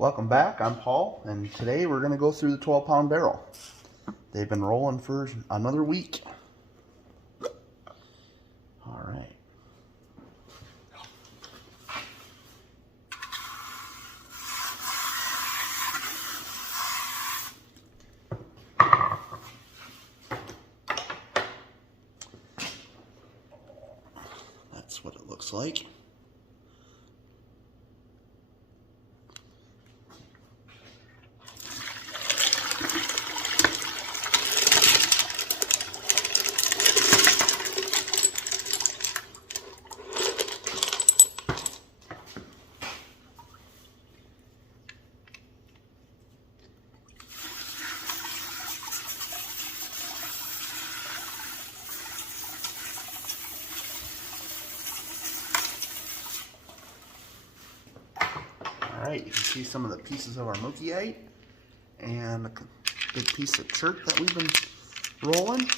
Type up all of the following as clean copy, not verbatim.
Welcome back, I'm Paul, and today we're going to go through the 12-pound barrel. They've been rolling for another week. All right. That's what it looks like. Alright, you can see some of the pieces of our mookie and a big piece of chert that we've been rolling.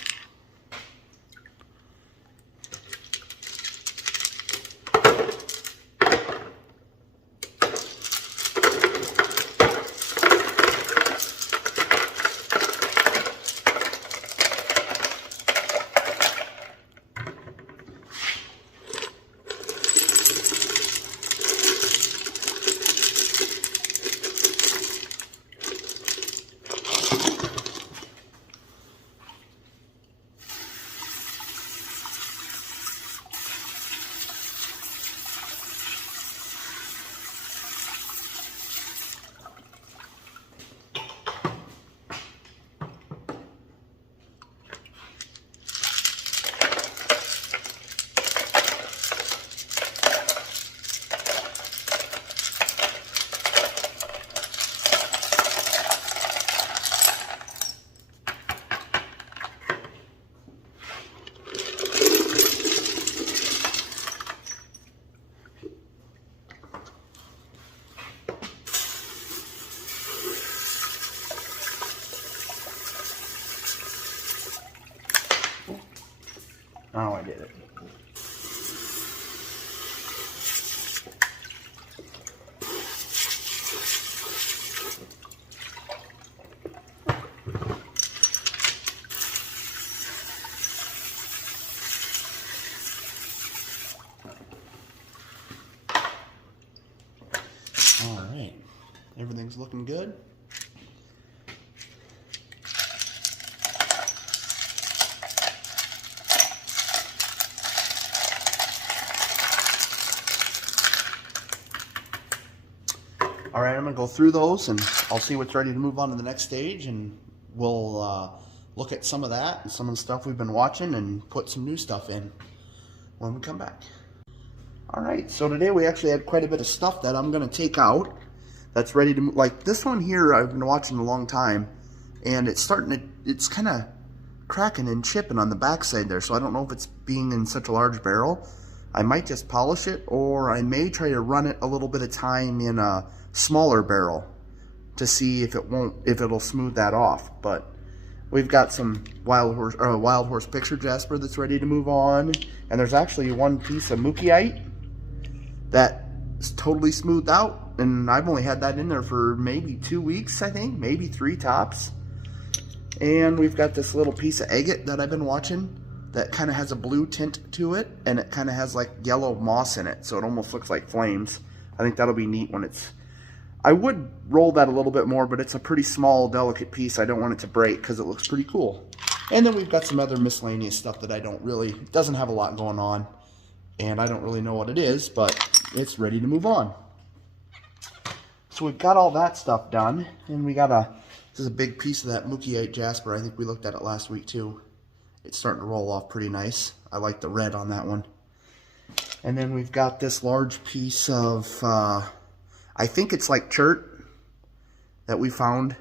Oh, I did it. All right, everything's looking good. All right, I'm gonna go through those and I'll see what's ready to move on to the next stage, and we'll look at some of that and some of the stuff we've been watching and put some new stuff in when we come back. All right, so today we actually had quite a bit of stuff that I'm gonna take out that's ready to move. Like this one here I've been watching a long time, and it's kind of cracking and chipping on the backside there, so I don't know if it's being in such a large barrel. I might just polish it, or I may try to run it a little bit of time in a smaller barrel to see if it'll smooth that off. But we've got some wild horse picture jasper that's ready to move on, and there's actually one piece of mookie that is totally smoothed out, and I've only had that in there for maybe 2 weeks, I think, maybe 3 tops. And we've got this little piece of agate that I've been watching that kind of has a blue tint to it, and it kind of has like yellow moss in it, so it almost looks like flames. I think that'll be neat when I would roll that a little bit more, but it's a pretty small, delicate piece. I don't want it to break because it looks pretty cool. And then we've got some other miscellaneous stuff that doesn't have a lot going on, and I don't really know what it is, but it's ready to move on. So we've got all that stuff done, and this is a big piece of that mookie jasper. I think we looked at it last week too. It's starting to roll off pretty nice. I like the red on that one. And then we've got this large piece of, I think it's like chert that we found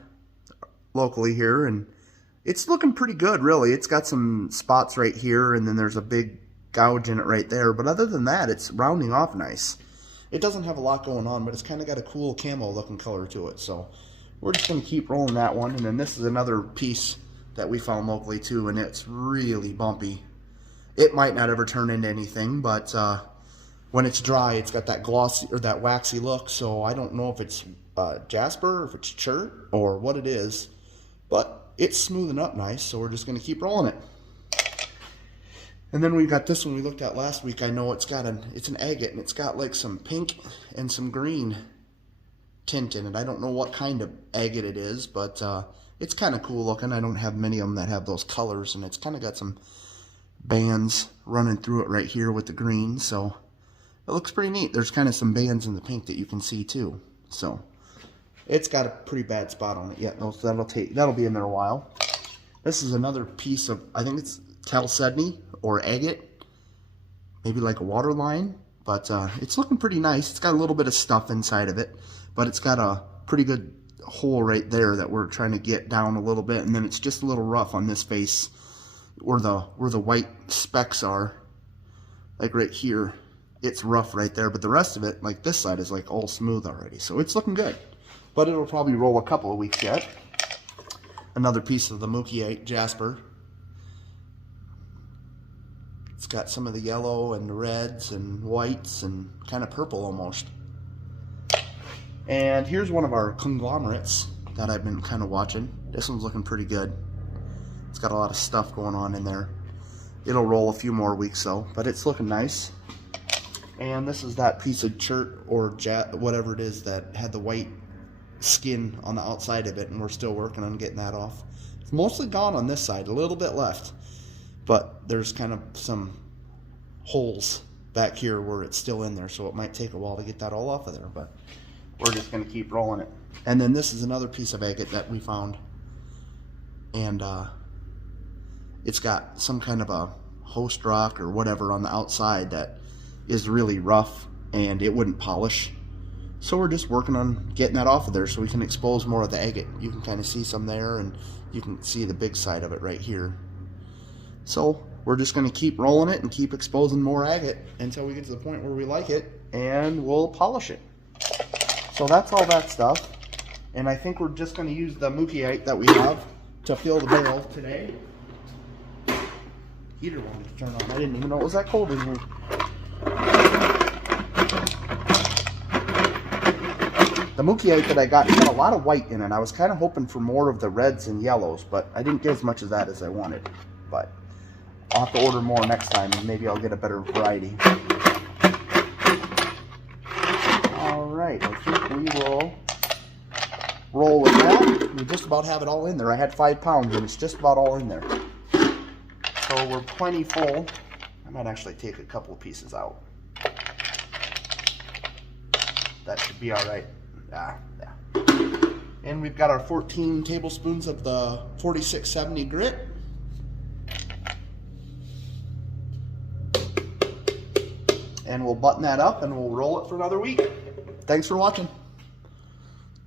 locally here, and it's looking pretty good, really. It's got some spots right here, and then there's a big gouge in it right there. But other than that, it's rounding off nice. It doesn't have a lot going on, but it's kind of got a cool camo looking color to it. So we're just going to keep rolling that one. And then this is another piece that we found locally too, and it's really bumpy. It might not ever turn into anything, but when it's dry, it's got that glossy or that waxy look. So I don't know if it's jasper, or if it's chert, or what it is, but it's smoothing up nice. So we're just going to keep rolling it. And then we got this one we looked at last week. I know it's an agate, and it's got like some pink and some green tint in it. I don't know what kind of agate it is, but it's kind of cool looking. I don't have many of them that have those colors, and it's kind of got some bands running through it right here with the green, so it looks pretty neat. There's kind of some bands in the pink that you can see too, so it's got a pretty bad spot on it yet. That'll be in there a while. This is another piece of, I think it's chalcedony or agate, maybe like a water line, but it's looking pretty nice. It's got a little bit of stuff inside of it, but it's got a pretty good hole right there that we're trying to get down a little bit, and then it's just a little rough on this face where the white specks are, like right here. It's rough right there, but the rest of it, like this side, is like all smooth already, so it's looking good. But it'll probably roll a couple of weeks yet. Another piece of the Mookiite jasper. It's got some of the yellow and the reds and whites and kind of purple almost. And here's one of our conglomerates that I've been kind of watching. This one's looking pretty good. It's got a lot of stuff going on in there. It'll roll a few more weeks though, but it's looking nice. And this is that piece of chert or whatever it is that had the white skin on the outside of it, and we're still working on getting that off. It's mostly gone on this side, a little bit left, but there's kind of some holes back here where it's still in there, so it might take a while to get that all off of there, but we're just going to keep rolling it. And then this is another piece of agate that we found, and it's got some kind of a host rock or whatever on the outside that is really rough and it wouldn't polish. So we're just working on getting that off of there so we can expose more of the agate. You can kind of see some there, and you can see the big side of it right here. So we're just going to keep rolling it and keep exposing more agate until we get to the point where we like it, and we'll polish it. So that's all that stuff. And I think we're just going to use the Mookiite that we have to fill the barrel today. Heater wanted to turn on. I didn't even know it was that cold in here. The Mookiite that I got had a lot of white in it. I was kind of hoping for more of the reds and yellows, but I didn't get as much of that as I wanted. But I'll have to order more next time, and maybe I'll get a better variety. Alright, I think we will roll with that. We just about have it all in there. I had 5 pounds, and it's just about all in there. So we're plenty full. I might actually take a couple of pieces out. That should be alright. Yeah. And we've got our 14 tablespoons of the 4670 grit. And we'll button that up and we'll roll it for another week. Thanks for watching.